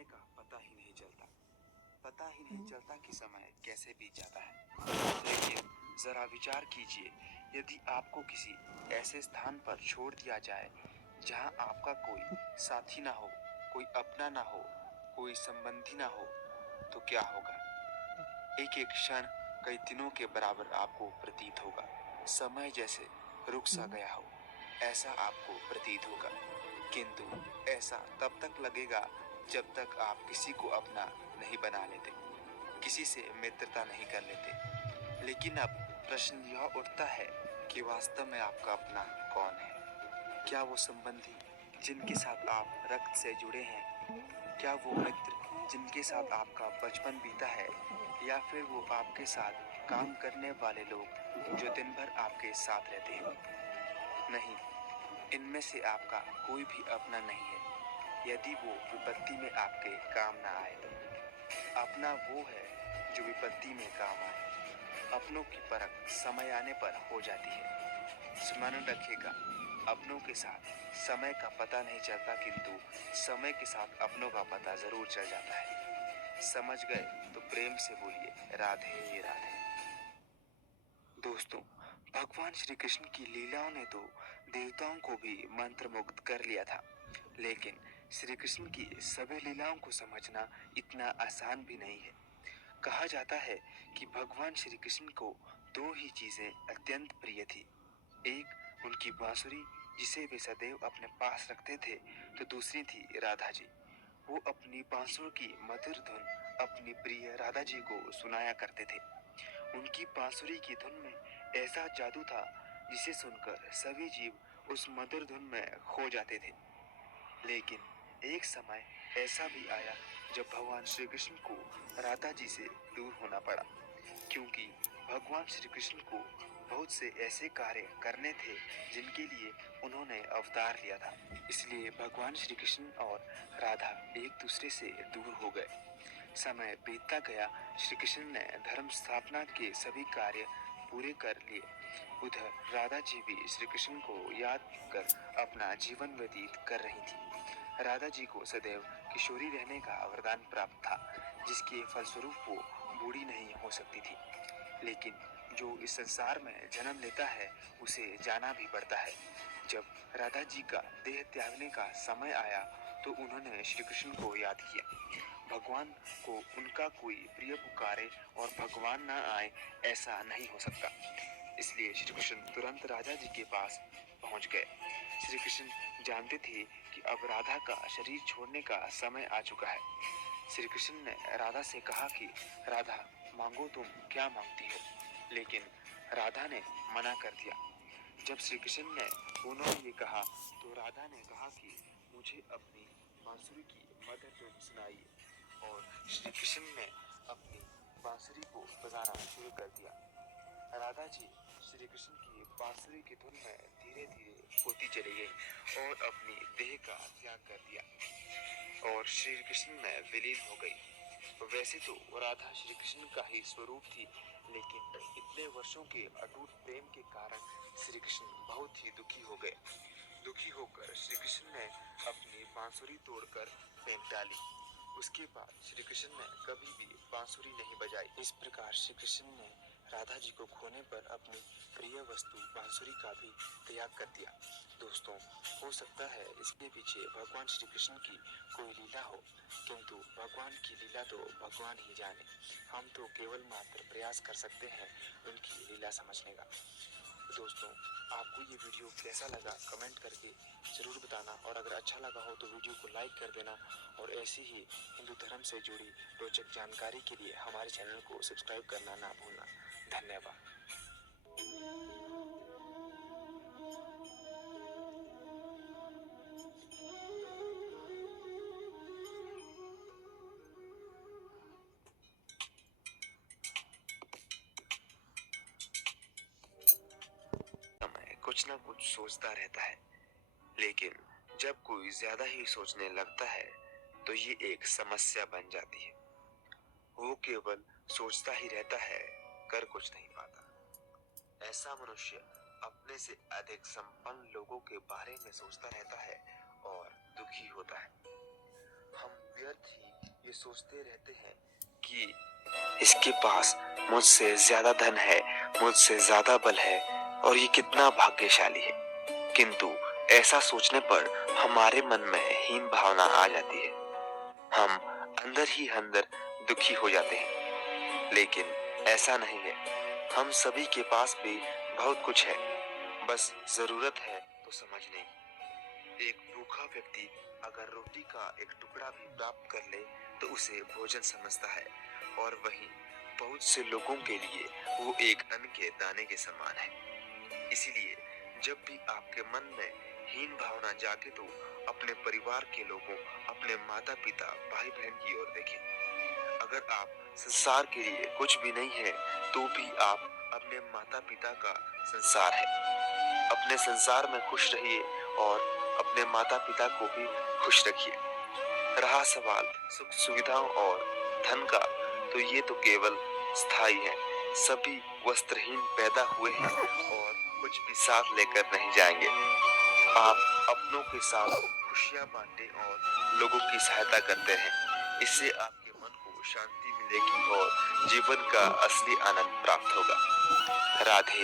समय का पता ही नहीं चलता। पता ही नहीं चलता कि समय कैसे बीत जाता है। लेकिन जरा विचार कीजिए, यदि आपको किसी ऐसे स्थान पर छोड़ दिया जाए जहां आपका कोई साथी ना हो, कोई अपना ना हो, कोई संबंधी ना हो, तो क्या होगा? एक एक क्षण कई दिनों के बराबर आपको प्रतीत होगा। समय जैसे रुक सा गया हो, ऐसा आपको प्रतीत होगा। किंतु ऐसा तब तक लगेगा जब तक आप किसी को अपना नहीं बना लेते, किसी से मित्रता नहीं कर लेते। लेकिन अब प्रश्न यह उठता है कि वास्तव में आपका अपना कौन है? क्या वो संबंधी जिनके साथ आप रक्त से जुड़े हैं? क्या वो मित्र जिनके साथ आपका बचपन बीता है? या फिर वो आपके साथ काम करने वाले लोग जो दिन भर आपके साथ रहते हैं? नहीं, इनमें से आपका कोई भी अपना नहीं है, यदि वो विपत्ति में आपके काम ना आए तो। अपना वो है जो विपत्ति में काम आए। अपनों की परख समय आने पर हो जाती है। स्मरण रखिएगा, अपनों के साथ समय का पता नहीं चलता, किंतु समय के साथ अपनों का पता जरूर चल जाता है। समझ गए तो प्रेम से बोलिए, राधे राधे। दोस्तों, भगवान श्री कृष्ण की लीलाओं ने तो देवताओं को भी मंत्रमुग्ध कर लिया था, लेकिन श्री कृष्ण की सभी लीलाओं को समझना इतना आसान भी नहीं है। कहा जाता है कि भगवान श्री कृष्ण को दो ही चीजें अत्यंत प्रिय थी। एक उनकी बांसुरी, जिसे वे सदैव अपने पास रखते थे, तो दूसरी थी राधा जी। वो अपनी बांसुरी की मधुर धुन अपनी प्रिय राधा जी को सुनाया करते थे। उनकी बांसुरी की धुन में ऐसा जादू था जिसे सुनकर सभी जीव उस मधुर धुन में खो जाते थे। लेकिन एक समय ऐसा भी आया जब भगवान श्री कृष्ण को राधा जी से दूर होना पड़ा, क्योंकि भगवान श्री कृष्ण को बहुत से ऐसे कार्य करने थे जिनके लिए उन्होंने अवतार लिया था। इसलिए भगवान श्री कृष्ण और राधा एक दूसरे से दूर हो गए। समय बीतता गया, श्री कृष्ण ने धर्म स्थापना के सभी कार्य पूरे कर लिए। उधर राधा जी भी श्री कृष्ण को याद कर अपना जीवन व्यतीत कर रही थी। राधा जी को सदैव किशोरी रहने का वरदान प्राप्त था, जिसके फलस्वरूप वो बूढ़ी नहीं हो सकती थी। लेकिन जो इस संसार में जन्म लेता है उसे जाना भी पड़ता है। जब राधा जी का देह त्यागने का समय आया तो उन्होंने श्री कृष्ण को याद किया। भगवान को उनका कोई प्रिय पुकारे और भगवान ना आए, ऐसा नहीं हो सकता। इसलिए श्री कृष्ण तुरंत राधा जी के पास पहुंच गए। श्री कृष्ण जानते थे कि अब राधा का शरीर छोड़ने का समय आ चुका है। श्री कृष्ण ने राधा से कहा कि राधा, मांगो, तुम क्या मांगती हो? लेकिन राधा ने मना कर दिया। जब श्री कृष्ण ने उन्होंने ये कहा तो राधा ने कहा कि मुझे अपनी बांसुरी की मधुर धुन सुनाइए, और श्री कृष्ण ने अपनी बांसुरी को बजाना शुरू कर दिया। राधा जी श्री कृष्ण की बांसुरी की धुन में धीरे धीरे होती चली गई और अपनी देह का त्याग कर दिया और श्री कृष्ण में विलीन हो गई। वैसे तो राधा श्री कृष्ण का ही स्वरूप थी, लेकिन इतने वर्षों के अटूट प्रेम के कारण श्री कृष्ण बहुत ही दुखी हो गए। दुखी होकर श्री कृष्ण ने अपनी बांसुरी तोड़कर फेंक डाली। उसके बाद श्री कृष्ण ने कभी भी बांसुरी नहीं बजाई। इस प्रकार श्री कृष्ण ने राधा जी को खोने पर अपनी प्रिय वस्तु बांसुरी का भी त्याग कर दिया। दोस्तों, हो सकता है इसके पीछे भगवान श्री कृष्ण की कोई लीला हो, किंतु भगवान की लीला तो भगवान ही जाने। हम तो केवल मात्र प्रयास कर सकते हैं उनकी लीला समझने का। दोस्तों, आपको ये वीडियो कैसा लगा कमेंट करके ज़रूर बताना, और अगर अच्छा लगा हो तो वीडियो को लाइक कर देना, और ऐसी ही हिंदू धर्म से जुड़ी रोचक जानकारी के लिए हमारे चैनल को सब्सक्राइब करना ना भूलना। धन्यवाद। समय कुछ ना कुछ सोचता रहता है, लेकिन जब कोई ज्यादा ही सोचने लगता है तो ये एक समस्या बन जाती है। वो केवल सोचता ही रहता है, कर कुछ नहीं पाता। ऐसा मनुष्य अपने से अधिक संपन्न लोगों के बारे में सोचता रहता है और दुखी होता है। हम व्यर्थ ही ये सोचते रहते हैं कि इसके पास मुझसे ज्यादा धन है, मुझसे ज्यादा बल है और ये कितना भाग्यशाली है। किंतु ऐसा सोचने पर हमारे मन में हीन भावना आ जाती है। हम अंदर ही अंदर दुखी हो जाते हैं। लेकिन ऐसा नहीं है। हम सभी के पास भी बहुत कुछ है, बस जरूरत है तो समझने की। एक भूखा व्यक्ति अगर रोटी का एक टुकड़ा भी प्राप्त कर ले तो उसे भोजन समझता है, और वहीं बहुत से लोगों के लिए वो एक अन्न के दाने के समान है। इसीलिए जब भी आपके मन में हीन भावना जागे तो अपने परिवार के लोगों, अपने माता पिता, भाई बहन की ओर देखें। अगर आप संसार के लिए कुछ भी नहीं है तो भी आप अपने माता पिता का संसार है। अपने संसार में खुश रहिए और अपने माता पिता को भी खुश रखिए। रहा सवाल सुख सुविधाओं और धन का, तो ये तो केवल स्थायी है। सभी वस्त्रहीन पैदा हुए हैं और कुछ भी साथ लेकर नहीं जाएंगे। आप अपनों के साथ खुशियां बांटे और लोगों की सहायता करते हैं। इससे आपके मन को शांति मिलेगी और जीवन का असली आनंद प्राप्त होगा। राधे।